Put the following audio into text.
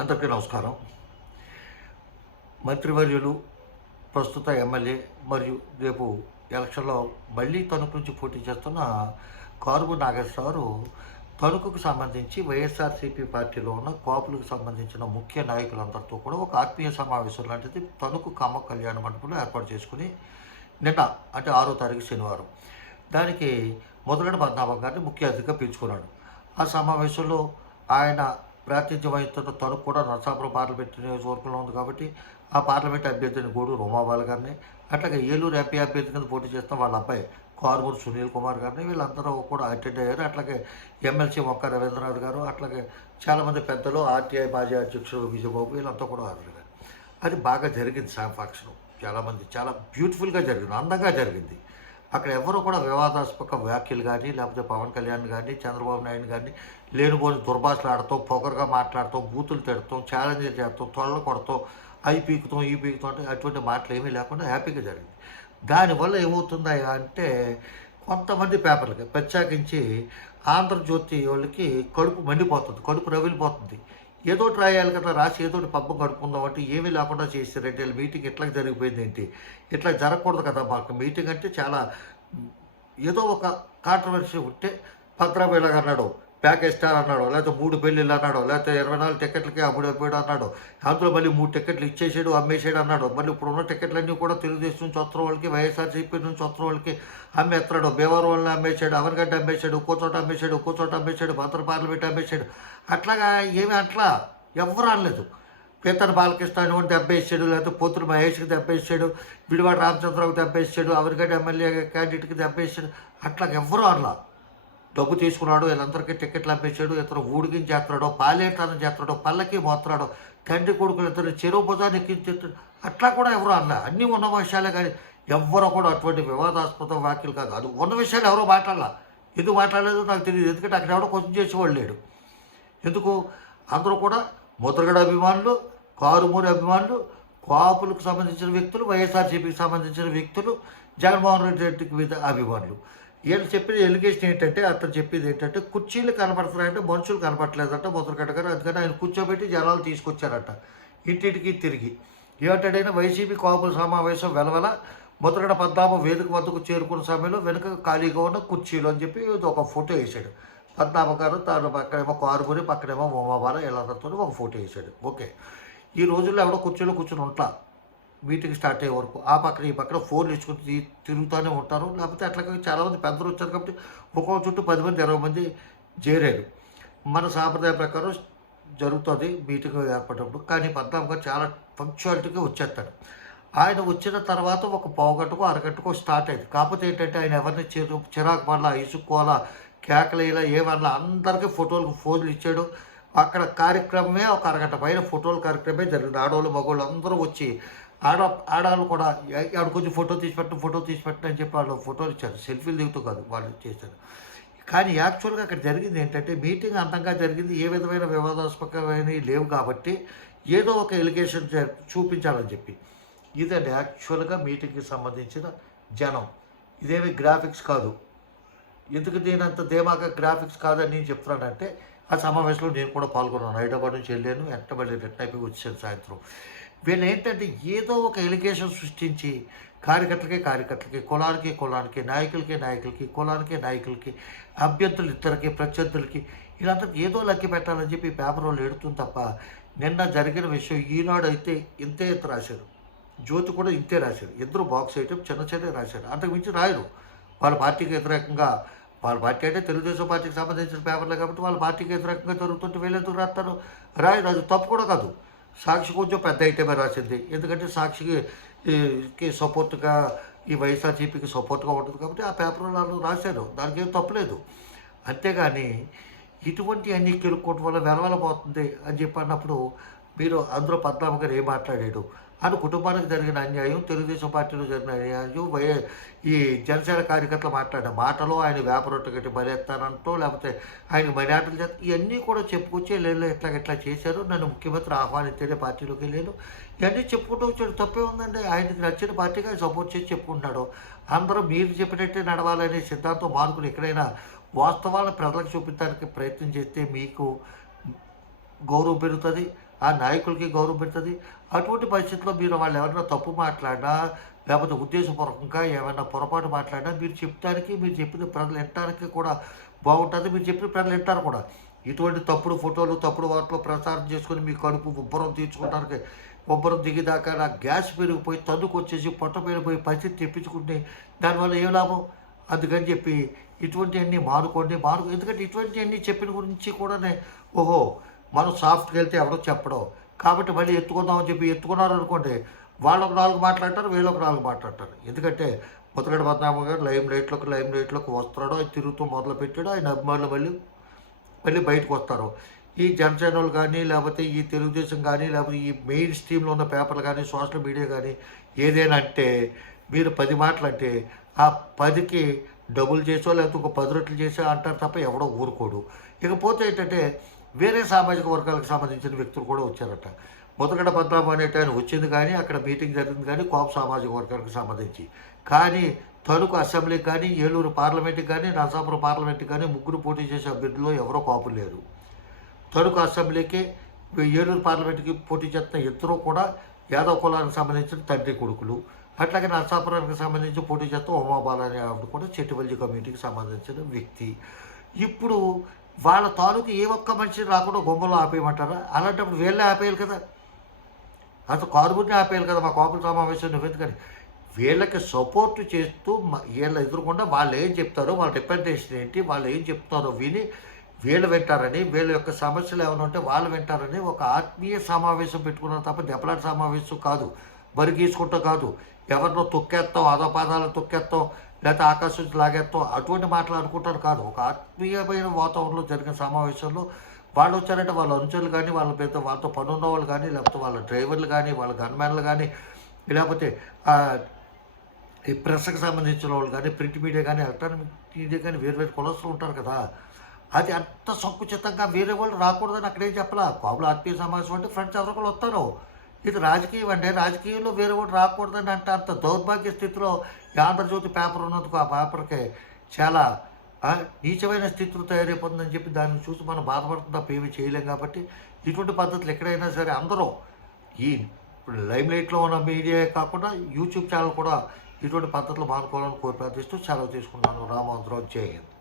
అందరికీ నమస్కారం. మంత్రివర్యులు ప్రస్తుత ఎమ్మెల్యే మరియు రేపు ఎలక్షన్లో మళ్ళీ తణుకు నుంచి పోటీ చేస్తున్న కారుగు నాగేశ్వరరావు తణుకుకు సంబంధించి వైఎస్ఆర్సీపీ పార్టీలో ఉన్న కాపులకు సంబంధించిన ముఖ్య నాయకులందరితో కూడా ఒక ఆత్మీయ సమావేశం లాంటిది తణుకు కామ కళ్యాణ మండపంలో ఏర్పాటు చేసుకుని నిన్న అంటే ఆరో తారీఖు శనివారం దానికి మొదలైన పద్మనాభం గారిని ముఖ్య అతిథిగా పిలుచుకున్నాడు. ఆ సమావేశంలో ఆయన ప్రాతినిధ్యం వహిస్తున్న తణుకు కూడా నరసాపురం పార్లమెంట్ నియోజకవర్గంలో ఉంది కాబట్టి ఆ పార్లమెంట్ అభ్యర్థిని గూడు రోమాబాల గారిని అట్లాగే ఏలూరు ఎంపీ అభ్యర్థి కింద పోటీ చేస్తున్న వాళ్ళ అబ్బాయి కారుమూరు సునీల్ కుమార్ గారిని వీళ్ళందరూ కూడా అటెండ్ అయ్యారు. అట్లాగే ఎమ్మెల్సీ మొక్క రవీంద్రనాథ్ గారు అట్లాగే చాలామంది పెద్దలు ఆర్టీఐ మాజీ అధ్యక్షుడు విజయబాబు వీళ్ళంతా కూడా హాజరయ్యారు. అది బాగా జరిగింది సాంఫాక్షన్ చాలామంది చాలా బ్యూటిఫుల్గా జరిగింది అందంగా జరిగింది. అక్కడ ఎవరు కూడా వివాదాస్పద వ్యాఖ్యలు కానీ లేకపోతే పవన్ కళ్యాణ్ కానీ చంద్రబాబు నాయుడు కానీ లేనిపోని దుర్భాషలు ఆడతాం పొగరుగా మాట్లాడతాం బూతులు తిడతాం ఛాలెంజ్ చేస్తాం తొడలు కొడతాం అవి పీకుతాం ఈ పీకుతాం అంటే అటువంటి మాటలు ఏమీ లేకుండా హ్యాపీగా జరిగింది. దానివల్ల ఏమవుతుందా అంటే కొంతమంది పేపర్లకి ప్రత్యేకించి ఆంధ్రజ్యోతి వాళ్ళకి కడుపు మండిపోతుంది కడుపు రవిలిపోతుంది ఏదో రాయాలి కదా రాసి ఏదో ఒకటి పబ్బం కడుపుకుందాం అంటే ఏమీ లేకుండా చేశారంటే వీళ్ళ మీటింగ్ ఇట్లా జరిగిపోయింది ఏంటి? ఇట్లా జరగకూడదు కదా మాకు. మీటింగ్ అంటే చాలా ఏదో ఒక కాంట్రవర్సీ ఉంటే భద్రాబేళగా అన్నాడు ప్యాకేజ్ స్టార్ అన్నాడు లేకపోతే మూడు పెళ్ళిళ్ళు అన్నాడు లేకపోతే ఇరవై నాలుగు టికెట్లకి అమ్ముడైపోయాడు అన్నాడు. అందులో మళ్ళీ మూడు టికెట్లు ఇచ్చేసాడు అమ్మేసాడు అన్నాడు. మళ్ళీ ఇప్పుడు ఉన్న టికెట్లన్నీ కూడా తెలుగుదేశం నుంచి వస్తున్న వాళ్ళకి వైఎస్ఆర్సీపీ నుంచి వస్తున్న వాళ్ళకి అమ్మేస్తున్నాడు. భీమవరం వాళ్ళని అమ్మేశాడు అవనగడ్డ అమ్మేశాడు కూచోట అమ్మేశాడు చోట అమ్మేశాడు భద్ర పార్లమెంట్ అమ్మేశాడు. అట్లాగా ఏమీ అట్లా ఎవరు అనలేదు పీతన బాలకృష్ణ అని దెబ్బేసాడు లేకపోతే పోతులు మహేష్కి దెబ్బేసాడు విడివాడ రామచంద్రరావుకి దెబ్బేసాడు అవరిగడ్డ ఎమ్మెల్యే క్యాండిడేట్కి దెబ్బేసాడు. అట్లా ఎవ్వరూ అనలా డబ్బు తీసుకున్నాడు వీళ్ళందరికీ టికెట్లు అమ్మేశాడు ఇతను ఊడికిని చేస్తున్నాడో పాలేటానం చేస్తున్నాడో పల్లకి మోస్తున్నాడో తండ్రి కొడుకులు ఇతను చెరువు బుధాన్ని ఎక్కించేస్తాడు అట్లా కూడా ఎవరు అన్న అన్నీ ఉన్న విషయాలే కానీ ఎవరో కూడా అటువంటి వివాదాస్పద వ్యాఖ్యలు కాదు. అది ఉన్న విషయాలు ఎవరో మాట్లాడాల. ఎందుకు మాట్లాడలేదు నాకు తెలియదు. ఎందుకంటే అక్కడ ఎవడో క్వశ్చన్ చేసేవాళ్ళు లేడు. ఎందుకు? అందరూ కూడా ముద్రగడ అభిమానులు కారుమూరి అభిమానులు కాపులకు సంబంధించిన వ్యక్తులు వైఎస్ఆర్సీపీకి సంబంధించిన వ్యక్తులు జగన్మోహన్ రెడ్డి రెడ్డికి మీద అభిమానులు. వీళ్ళు చెప్పిన ఎలిగేషన్ ఏంటంటే అతను చెప్పేది ఏంటంటే కుర్చీలు కనపడుతున్నాయంటే మనుషులు కనపడలేదంట ముద్రగడ్డ గారు అందుకని ఆయన కూర్చోబెట్టి జనాలు తీసుకొచ్చారట. ఇంటింటికి తిరిగి. ఏమంటాడైనా వైసీపీ కాపుల సమావేశం వెలవల ముద్రగడ పద్నామ వేదిక వద్దకు చేరుకున్న సమయంలో వెనుక ఖాళీగా ఉన్న కుర్చీలు అని చెప్పి ఇది ఒక ఫోటో వేశాడు. పద్నామ గారు తాను పక్కనేమో కారుమూరి పక్కనేమో మోమాబాల వీళ్ళందరితో ఒక ఫోటో వేశాడు. ఓకే. ఈ రోజుల్లో ఎవడో కుర్చీలో కూర్చొని ఉంటా. మీటింగ్ స్టార్ట్ అయ్యే వరకు. ఆ పక్కన ఈ పక్కన ఫోన్లు ఇచ్చుకుని తిరుగుతూనే ఉంటారు. లేకపోతే అట్లాగే చాలామంది పెద్దలు వచ్చారు కాబట్టి ముఖం చుట్టూ పది మంది ఇరవై మంది చేరారు. మన సాంప్రదాయ ప్రకారం జరుగుతుంది మీటింగ్ ఏర్పడినప్పుడు. కానీ పద్నాలుగు గారు చాలా పంక్చువాలిటీగా వచ్చేస్తాడు ఆయన వచ్చిన తర్వాత ఒక పావుగంటకు అరగంటకో స్టార్ట్ అయింది. కాకపోతే ఏంటంటే ఆయన ఎవరిని చిరు చిరాకు పడాల ఇసుక్కోవాలా కేకలేలా ఏమన్నా అందరికీ ఫోటోలు ఫోన్లు ఇచ్చాడు. అక్కడ కార్యక్రమమే ఒక అరగంట పైన ఫోటోల కార్యక్రమమే జరిగింది. ఆడవాళ్ళు మగవాళ్ళు అందరూ వచ్చి ఆడ ఆడవాళ్ళు కూడా ఆడ కొంచెం ఫోటో తీసిపెట్టడం ఫోటో తీసిపెట్టడం అని చెప్పి వాళ్ళు ఫోటోలు ఇచ్చారు. సెల్ఫీలు దిగుతూ కాదు వాళ్ళు చేశారు. కానీ యాక్చువల్గా అక్కడ జరిగింది ఏంటంటే మీటింగ్ అందంగా జరిగింది. ఏ విధమైన వివాదాస్పదమైనవి లేవు కాబట్టి ఏదో ఒక ఎలిగేషన్ చూపించాలని చెప్పి. ఇదండి యాక్చువల్గా మీటింగ్కి సంబంధించిన జనం. ఇదేమి గ్రాఫిక్స్ కాదు. ఎందుకు నేనంత ధీమాగా గ్రాఫిక్స్ కాదని నేను చెప్తున్నానంటే ఆ సమావేశంలో నేను కూడా పాల్గొన్నాను. హైదరాబాద్ నుంచి వెళ్ళాను. ఎట్టబడి రిటర్న్ అయిపోయి వచ్చాను సాయంత్రం. వీళ్ళు ఏంటంటే ఏదో ఒక ఎలిగేషన్ సృష్టించి కార్యకర్తలకి కార్యకర్తలకి కులానికి కులానికి నాయకులకి నాయకులకి కులానికి నాయకులకి అభ్యర్థులు ఇద్దరికి ప్రత్యర్థులకి వీళ్ళందరికీ ఏదో లెక్క పెట్టాలని చెప్పి పేపర్ వాళ్ళు ఎడుతుంది తప్ప నిన్న జరిగిన విషయం ఈనాడు అయితే ఇంతే ఇంత రాశారు. జ్యోతి కూడా ఇంతే రాశారు. ఇద్దరు బాక్స్ ఐటమ్ చిన్న చిన్న రాశారు. అంతకు మించి రాయరు. వాళ్ళ పార్టీకి వ్యతిరేకంగా వాళ్ళ పార్టీ అంటే తెలుగుదేశం పార్టీకి సంబంధించిన పేపర్లే కాబట్టి వాళ్ళ పార్టీకి వ్యతిరేకంగా జరుగుతుంటే వీళ్ళెందుకు రాస్తారు? రాయి అది తప్పు కూడా కాదు. సాక్షి కొంచెం పెద్ద ఐటమే రాసింది. ఎందుకంటే సాక్షికి సపోర్ట్గా ఈ వైఎస్ఆర్సీపీకి సపోర్ట్గా ఉంటుంది కాబట్టి ఆ పేపర్ వాళ్ళు రాశారు. దానికి ఏం తప్పలేదు అంతేగాని ఇటువంటి అన్ని కిరుక్కోవటం వల్ల వెలవలపోతుంది అని చెప్పి అన్నప్పుడు మీరు అందులో పద్నామ గారు ఏం మాట్లాడాడు అని కుటుంబానికి జరిగిన అన్యాయం తెలుగుదేశం పార్టీలో జరిగిన అన్యాయం వై ఈ జనసేన కార్యకర్తలు మాట్లాడిన మాటలో ఆయన వేపరొట్టు గట్టి బలేస్తానంటో లేకపోతే ఆయన మర్యాదలు చేత ఇవన్నీ కూడా చెప్పుకొచ్చి లేదు ఇట్లా ఇట్లా చేశారు నన్ను ముఖ్యమంత్రి ఆహ్వానిస్తేనే పార్టీలోకి వెళ్ళాను ఇవన్నీ చెప్పుకుంటూ వచ్చాడు. తప్పే ఉందండి. ఆయనకి నచ్చిన పార్టీకి ఆయన సపోర్ట్ చేసి చెప్పుకుంటున్నాడు. అందరూ మీరు చెప్పినట్టే నడవాలనే సిద్ధాంతం మార్కులు ఎక్కడైనా వాస్తవాలను ప్రజలకు చూపించడానికి ప్రయత్నం చేస్తే మీకు గౌరవం పెరుగుతుంది. ఆ నాయకులకి గౌరవం పెడుతుంది. అటువంటి పరిస్థితిలో మీరు వాళ్ళు ఎవరైనా తప్పు మాట్లాడినా లేకపోతే ఉద్దేశపూర్వకంగా ఏమైనా పొరపాటు మాట్లాడినా మీరు చెప్తానికి మీరు చెప్పిన ప్రజలు వినడానికి కూడా బాగుంటుంది. మీరు చెప్పిన ప్రజలు వింటారు కూడా. ఇటువంటి తప్పుడు ఫోటోలు తప్పుడు వాటిలో ప్రచారం చేసుకొని మీ కడుపు ఉబ్బరం తీర్చుకోవడానికి ఉబ్బరం దిగిదాకా నా గ్యాస్ పెరిగిపోయి తన్నుకు వచ్చేసి పొట్ట పెరిగిపోయి పరిస్థితి తెప్పించుకుంటే దానివల్ల ఏం లాభం? అందుకని చెప్పి ఇటువంటివన్నీ మానుకోండి మాను ఎందుకంటే ఇటువంటివన్నీ చెప్పిన గురించి కూడానే ఓహో మనం సాఫ్ట్కి వెళ్తే ఎవరో చెప్పడం. కాబట్టి మళ్ళీ ఎత్తుకుందామని చెప్పి ఎత్తుకున్నారు అనుకోండి వాళ్ళు ఒక నాలుగు మాట్లాడతారు వీళ్ళు ఒక నాలుగు మాట్లాడతారు. ఎందుకంటే ముతగడ పద్నామ గారు లైమ్ లైట్లోకి లైమ్ లైట్లోకి వస్తాడో ఆయన తిరుగుతూ మొదలు పెట్టాడు ఆయన అభిమానులు మళ్ళీ మళ్ళీ బయటకు వస్తారు. ఈ జనసేనలు కానీ లేకపోతే ఈ తెలుగుదేశం కానీ లేకపోతే ఈ మెయిన్ స్ట్రీమ్లో ఉన్న పేపర్లు కానీ సోషల్ మీడియా కానీ ఏదైనా అంటే మీరు పది మాటలు అంటే ఆ పదికి డబుల్ చేసో లేకపోతే ఒక పది రొట్లు చేసో అంటారు తప్ప ఎవడో ఊరుకోడు. ఇకపోతే ఏంటంటే వేరే సామాజిక వర్గాలకు సంబంధించిన వ్యక్తులు కూడా వచ్చారట. మొదగడ పద్మనాభం అనేట ఆయన వచ్చింది కానీ అక్కడ మీటింగ్ జరిగింది కానీ కోప సామాజిక వర్గానికి సంబంధించి. కానీ తణుకు అసెంబ్లీకి కానీ ఏలూరు పార్లమెంట్కి కానీ నరసాపురం పార్లమెంట్కి కానీ ముగ్గురు పోటీ చేసే అభ్యర్థులు ఎవరో కాపులు లేరు తణుకు అసెంబ్లీకి ఏలూరు పార్లమెంట్కి పోటీ చేస్తున్న ఇద్దరు కూడా యాదవ్ కులానికి సంబంధించిన తండ్రి కొడుకులు. అట్లాగే నరసాపురానికి సంబంధించి పోటీ చేస్తూ ఉమాబాల అనే ఆవిడ కూడా చెట్టువల్లి కమ్యూనిటీకి సంబంధించిన వ్యక్తి. ఇప్పుడు వాళ్ళ తాలూకు ఏ ఒక్క మనిషి రాకుండా గుమ్మలో ఆపేయమంటారా? అలాంటప్పుడు వీళ్ళే ఆపేయాలి కదా. అసలు కారుబుని ఆపేయాలి కదా మా కాపుల సమావేశం నువ్వెందుకని వీళ్ళకి సపోర్ట్ చేస్తూ వీళ్ళ ఎదురుకుండా వాళ్ళు ఏం చెప్తారో వాళ్ళ రిప్రజెంటేషన్ ఏంటి వాళ్ళు ఏం చెప్తారో విని వీళ్ళు వింటారని వీళ్ళ యొక్క సమస్యలు ఏమైనా ఉంటే వాళ్ళు వింటారని ఒక ఆత్మీయ సమావేశం పెట్టుకున్నారు తప్ప దెబ్బలాట సమావేశం కాదు. బరి గీసుకుంటాం కాదు. ఎవరినో తొక్కేస్తాం అధపాదాలు తొక్కేస్తాం లేకపోతే ఆకాశం నుంచి లాగేస్తాం అటువంటి మాటలు అనుకుంటారు కాదు. ఒక ఆత్మీయమైన వాతావరణంలో జరిగిన సమావేశంలో వాళ్ళు వచ్చారంటే వాళ్ళ అనుచరులు కానీ వాళ్ళ పెద్ద వాళ్ళతో పనున్న వాళ్ళు కానీ లేకపోతే వాళ్ళ డ్రైవర్లు కానీ వాళ్ళ గన్మెన్లు కానీ లేకపోతే ఈ ప్రెస్కి సంబంధించిన వాళ్ళు కానీ ప్రింట్ మీడియా కానీ ఎలక్ట్రానిక్ మీడియా కానీ వేరు వేరు కులస్తులు ఉంటారు కదా. అది అంత సంకుచితంగా వేరే వాళ్ళు రాకూడదని అక్కడేం చెప్పలా? కాపుల ఆత్మీయ సమావేశం అంటే ఫ్రెండ్స్ ఎవరికొకరు వస్తారు. ఇది రాజకీయం అంటే రాజకీయంలో వేరే కూడా రాకూడదని అంటే అంత దౌర్భాగ్య స్థితిలో ఆంధ్రజ్యోతి పేపర్ ఉన్నందుకు ఆ పేపర్కి చాలా నీచమైన స్థితిలో తయారైపోతుందని చెప్పి దాన్ని చూసి మనం బాధపడుతుంది? తప్ప ఏమీ చేయలేం కాబట్టి ఇటువంటి పద్ధతులు ఎక్కడైనా సరే అందరూ ఈ ఇప్పుడు లైమ్ లైట్లో ఉన్న మీడియా కాకుండా యూట్యూబ్ ఛానల్ కూడా ఇటువంటి పద్ధతులు మానుకోవాలని కోరి ప్రార్థిస్తూ సెలవు తీసుకున్నాను రామోద్రావు జై హింద్.